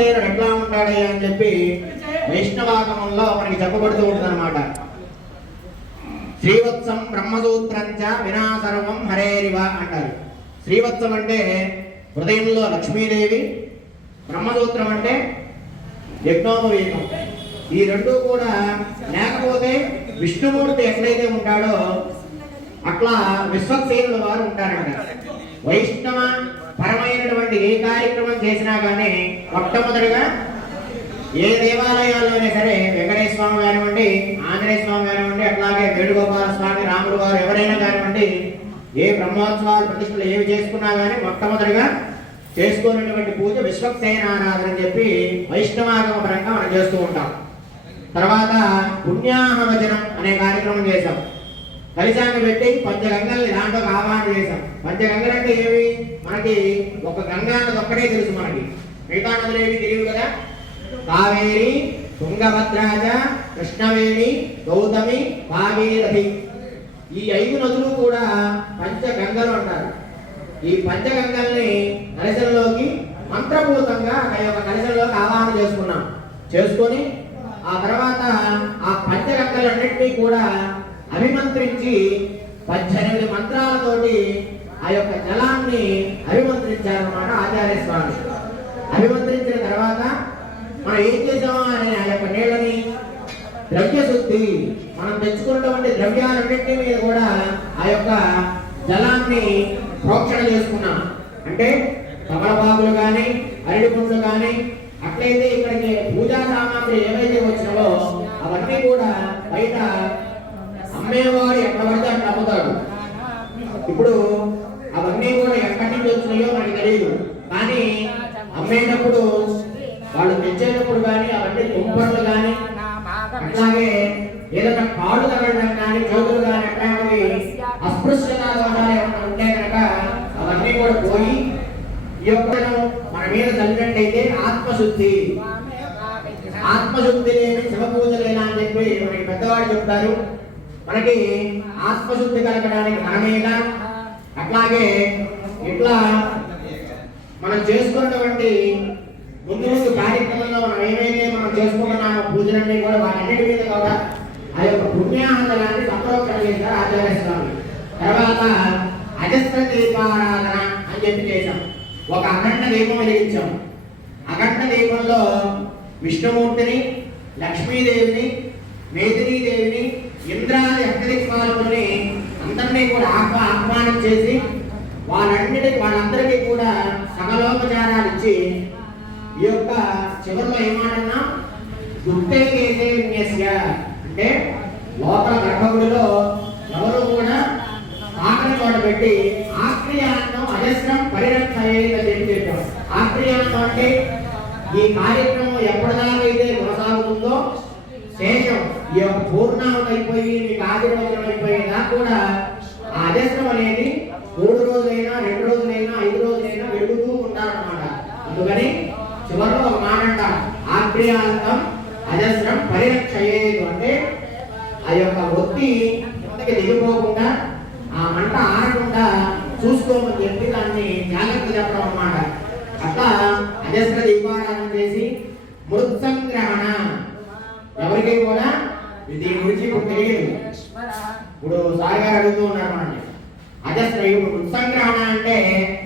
విశ్వక్సేనుడు ఎట్లా ఉంటాడయ్యా అని చెప్పి వైష్ణవాగమంలో మనకి చెప్పబడుతూ ఉంటుంది అనమాట శ్రీవత్సం బ్రహ్మసూత్రంచ వినా సర్వం హరేరివ అంటారు. శ్రీవత్సం అంటే హృదయంలో లక్ష్మీదేవి బ్రహ్మసూత్రం అంటే యజ్ఞోపవీతం. ఈ రెండు కూడా లేకపోతే విష్ణుమూర్తి ఎక్కడైతే ఉంటాడో అట్లా విశ్వక్సేనుల వారు ఉంటారంట వైష్ణవ పరమైనటువంటి ఏ కార్యక్రమం చేసినా కానీ మొట్టమొదటిగా ఏ దేవాలయాల్లోనే సరే వెంకటేశ్వర స్వామి కానివ్వండి ఆంజనేయ స్వామి కానివ్వండి అట్లాగే వేణుగోపాల స్వామి రాముడు వారు ఎవరైనా కానివ్వండి ఏ బ్రహ్మోత్సవాలు ప్రతిష్టలు ఏవి చేసుకున్నా కానీ మొట్టమొదటిగా చేసుకున్నటువంటి పూజ విశ్వక్సేన ఆరాధన అని చెప్పి వైష్ణవాగమ పరంగా మనం చేస్తూ ఉంటాం. తర్వాత పుణ్యాహవచనం అనే కార్యక్రమం చేశాం. కలిశాన్ని పెట్టి పంచగంగల్ని దాంట్లో ఆహ్వానం చేశాం. పంచగంగలు అంటే ఏమి మనకి ఒక గంగా అన్నది ఒక్కటే తెలుసు మనకి. మిగతా నదులు ఏవి తెలియదు కదా? కావేరి తుంగభద్రాజ కృష్ణవేణి గౌతమి భాగీరథి ఈ ఐదు నదులు కూడా పంచగంగలు అంటారు. ఈ పంచగంగల్ని కలశంలోకి మంత్రభూతంగా ఆ యొక్క కలశంలోకి ఆవాహన చేసుకున్నాం. చేసుకొని ఆ తర్వాత ఆ పంచగంగలన్నింటినీ కూడా అభిమంత్రించి పద్దెనిమిది మంత్రాలతోటి ఆ యొక్క జలాన్ని అభిమంత్రించారన్నమాట ఆచార్య స్వామి. అభిమంత్రించిన తర్వాత మనం ఏం చేసామా అనే ఆ యొక్క నీళ్ళని ద్రవ్య శుద్ధి మనం తెచ్చుకున్నటువంటి ద్రవ్యాలన్నింటి మీద కూడా ఆ యొక్క జలాన్ని ప్రోక్షణ చేసుకున్నాం. అంటే కమలబాబులు కానీ అరటి కానీ అట్లయితే ఇక్కడికి పూజా సామాగ్రి ఏవైతే వచ్చినావో అవన్నీ కూడా బయట అమ్మేవాడు ఎక్కడ పడితే అక్కడ అమ్ముతాడు ఇప్పుడు అవన్నీ కూడా ఎక్కడి నుంచి వచ్చినాయో మనకి తెలియదు కానీ అమ్మేటప్పుడు వాళ్ళు తెచ్చేటప్పుడు కానీ అవన్నీ తుంపర్లు కానీ అట్లాగే ఏదైనా కాళ్ళు తగలడం కానీ చోటులు కానీ అట్లాంటివి అస్పృశ్యత దోషాలు ఏమైనా ఉంటే కనుక అవన్నీ కూడా పోయి ఈ యొక్క మన మీద తల్లినట్టయితే ఆత్మశుద్ధి. ఆత్మశుద్ధి లేని శివ పూజ లేనా అని చెప్పి మనకి పెద్దవాడు చెప్తారు. మనకి ఆత్మశుద్ధి కలగడానికి మనమేగా? అట్లాగే ఇట్లా మనం చేసుకున్నటువంటి ముందు ముందు కార్యక్రమంలో మనం ఏమైతే మనం చేసుకుంటున్నామో పూజలన్నీ కూడా వాటన్నిటి మీద కూడా ఆ యొక్క పుణ్యాహందనాన్ని సంప్రోక్షణ చేశారు ఆచార్య స్వామి. తర్వాత అజస్ర దీపారాధన అని చెప్పి చేశాం. ఒక అఖండ దీపం వెలిగించాం. అఖండ దీపంలో విష్ణుమూర్తిని లక్ష్మీదేవిని మేదినీదేవిని ఇంద్రాది అష్టదిక్పాలకుల్ని అందరినీ కూడా ఆహ్వా ఆహ్వానం చేసి వాళ్ళన్నిటికీ వాళ్ళందరికీ కూడా సకలోపచారాలు ఇచ్చి ఈ యొక్క చివరిలో ఏమాటన్నా? గుప్తే కేసేన్యస్య అంటే లోపల గర్భగుడిలో ఎవరు కూడా ఆకలి చోట పెట్టి ఆక్రియాన్నం అజస్రం పరిరక్షయేది అని చెప్పి చెప్పాం ఆక్రియాన్నం అంటే ఈ కార్యక్రమం ఎప్పటిదాకైతే కొనసాగుతుందో శేష ఈ యొక్క పూర్ణాహుతి అయిపోయి మీకు అయిపోయినా అయిపోయేదా కూడా ఆ అజస్రం అనేది మూడు రోజులైనా రెండు రోజులైనా ఐదు రోజులైనా వెలుగుతూ ఉంటారన్నమాట. అందుకని చివరిలో ఒక మాట అంటాం ఆక్రియాంతం అజస్రం పరిరక్షయేదు అంటే ఆ యొక్క ఒత్తి కిందకి దిగిపోకుండా ఆ మంట ఆరకుండా చూసుకోమని చెప్పి దాన్ని జాగ్రత్త చెప్పడం అన్నమాట. అట్లా అజస్ర దీపారాధన చేసి మృత్సంగ్రహణ. ఎవరికి కూడా దీని గురించి ఇప్పుడు తెలియదు. ఇప్పుడు సార్ గారు అడుగుతూ ఉన్నారు మనల్ని. అజస్ర ఇప్పుడు మృత్సంగ్రహణ అంటే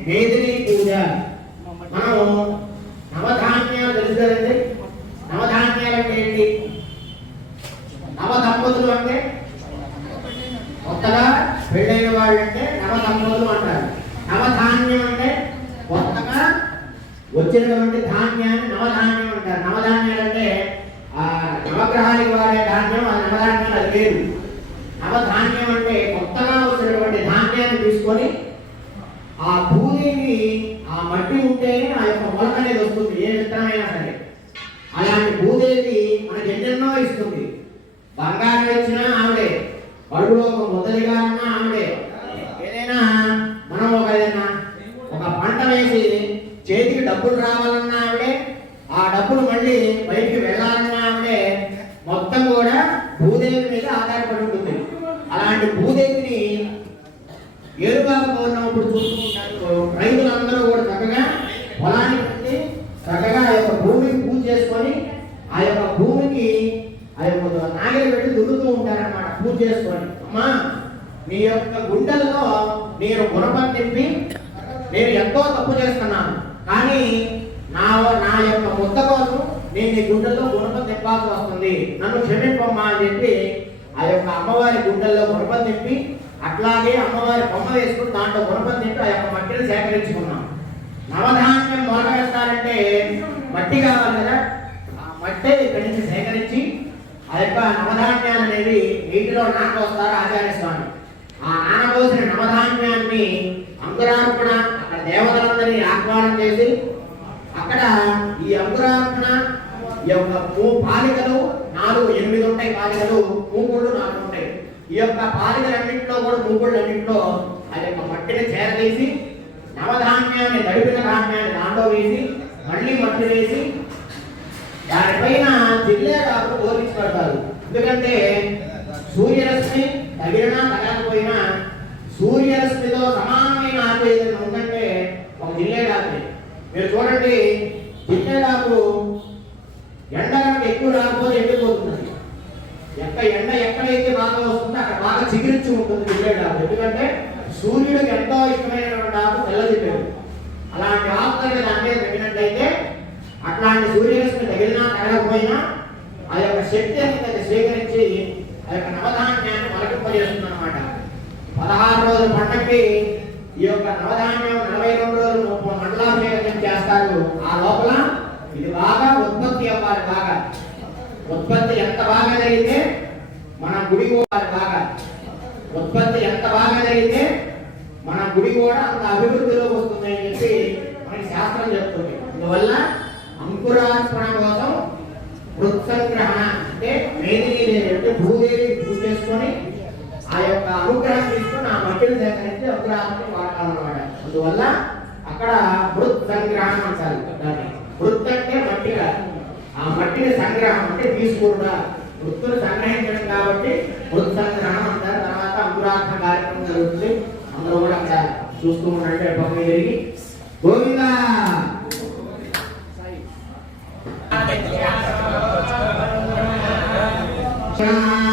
మేదిని పూజ. మనం నవధాన్యాలు తెలుసు కదండి? నవధాన్యాలు అంటే ఏంటి? నవ దంపతులు అంటే? కొత్తగా పెళ్ళైన వాళ్ళు అంటే నవ దంపతులు అంటారు. నవధాన్యం అంటే కొత్తగా వచ్చినటువంటి ధాన్యాన్ని నవధాన్యం అంటారు. నవధాన్యాలు అంటే నవగ్రహానికి వాడే ధాన్యం అది నవధాన్యం అది లేదు. నవధాన్యం అంటే కొత్తగా వచ్చినటువంటి ధాన్యాన్ని తీసుకొని ఆ భూమిని ఆ మట్టి ఉంటేనే ఆ యొక్క మొలక అనేది వస్తుంది ఏ విత్తనమైనా సరే. అలాంటి భూదేవి మనకి ఎన్నెన్నో ఇస్తుంది. బంగారం ఇచ్చినా ఆవిడే కడుపులో ఒక ముద్దలిగా అన్నా ఆవిడే. ఏదైనా మనం ఒక ఏదైనా ఒక పంట వేసి చేతికి డబ్బులు రావాలన్నా ఆవిడే ఆ డబ్బులు మళ్ళీ బయటికి వెళ్ళాలన్నా ఆవిడే మొత్తం కూడా భూదేవి మీద ఆధారపడి ఉంటుంది. అలాంటి భూదేవిని ఏరుగా ఉన్నప్పుడు చూస్తూ ఉంటారు. రైతులందరూ కూడా చక్కగా పొలానికి వెళ్ళి చక్కగా ఆ యొక్క భూమిని పూజ చేసుకొని ఆ యొక్క భూమికి ఆ యొక్క నాగలి పెట్టి దున్నుతూ ఉంటారన్నమాట. పూజ చేసుకొని. అమ్మా నీ యొక్క గుండెల్లో నేను గుణపం నింపి నేను ఎంతో తప్పు చేస్తున్నాను. కానీ నా నా యొక్క ముద్ద కోసం నేను నీ గుండెల్లో గుణపం నింపాల్సి వస్తుంది. నన్ను క్షమింపమ్మా అని చెప్పి ఆ యొక్క అమ్మవారి గుండెల్లో గుణపం తిప్పి అట్లాగే అమ్మవారి బొమ్మ వేసుకుని దాంట్లో గుణపం తిప్పి ఆ యొక్క మట్టిని సేకరించుకున్నాం. నవధాన్యం మొదలు వేస్తారంటే మట్టి కావాలి కదా? ఆ మట్టి ఇక్కడి నుంచి సేకరించి ఆ యొక్క నవధాన్యాలు అనేది నీటిలో నానబోస్తారు ఆచార్య స్వామి? ఆ నానబోసిన నవధాన్యాన్ని అంకురార్పణ అక్కడ దేవతలందరినీ ఆహ్వానం చేసి అక్కడ ఈ అంకురార్పణ ఈ యొక్క పాలికలు ఉంటాయి పాలికలు మూగుళ్ళు నాలుగు ఉంటాయి. ఈ యొక్క పాలికలన్నింటిలో కూడా మూగుళ్ళు అన్నింటిలో ఆ యొక్క మట్టిని చేరదీసి నవధాన్యాన్ని దడిపిన ధాన్యాన్ని దాంట్లో వేసి మళ్ళీ మట్టి వేసి దానిపైన జిల్లేడాకు పోలించి పెడతారు ఎందుకంటే సూర్యరశ్మి తగిలినా తగలకపోయినా సూర్యరశ్మితో సమానమైన ఆకు ఏదైనా ఉందంటే ఒక జిల్లేడాకు మీరు చూడండి జిల్లేడాకు ఎండ కనుక ఎక్కువ రాకపోతే ఎండ ఎక్కడైతే బాగా వస్తుందో అక్కడ బాగా చిగురించి ఉంటుంది జిల్లేడాకు ఎందుకంటే సూర్యుడికి ఎంతో ఇష్టమైనటువంటి ఆకు తెల్ల జిల్లేడు అలాంటి ఆకు కనుక దాని మీద పెట్టినట్లయితే అట్లాంటి సూర్యరశ్మి తగిలినా తగలకపోయినా ఆ యొక్క శక్తి అనేది స్వీకరించి ఆ యొక్క నవధాన్యాన్ని మలకింపజేస్తుంది అనమాట పదహారు రోజుల పండగకి ఈ యొక్క నవధాన్యం నలభై రెండు రోజులు ముప్పై మండలాభిషేకం చేస్తారు. ఆ లోపల ఇది బాగా ఉత్పత్తి అవ్వాలి బాగా. ఉత్పత్తి ఎంత బాగా జరిగితే మన గుడి కూడా బాగా. ఉత్పత్తి ఎంత బాగా జరిగితే మన గుడి కూడా అంత అభివృద్ధిలో వస్తుంది అని చెప్పి మనకి శాస్త్రం చెప్తుంది. అందువల్ల అంకురార్పణ కోసం వృత్సంగ్రహణ అంటే మేదిని అంటే భూదేవి పూజ చేసుకొని ఆ యొక్క అనుగ్రహం తీసుకొని ఆ మట్టిని సేకరించి అంకురార్పణ వాడాలన్నమాట అందువల్ల అక్కడ వృత్ సంగ్రహం అంటారు దాన్ని. వృత్ అంటే మట్టిగా. ఆ మట్టిని సంగ్రహం అంటే తీసుకున్న వృత్తులు సంగ్రహించడం కాబట్టి వృత్ సంగ్రహం అంటారు. తర్వాత అంకురార్పణ కార్యక్రమం జరుగుతుంది. అందరూ కూడా అక్కడ చూస్తూ ఉండండి. పక్కన తిరిగి. గోవిందా! శాంతి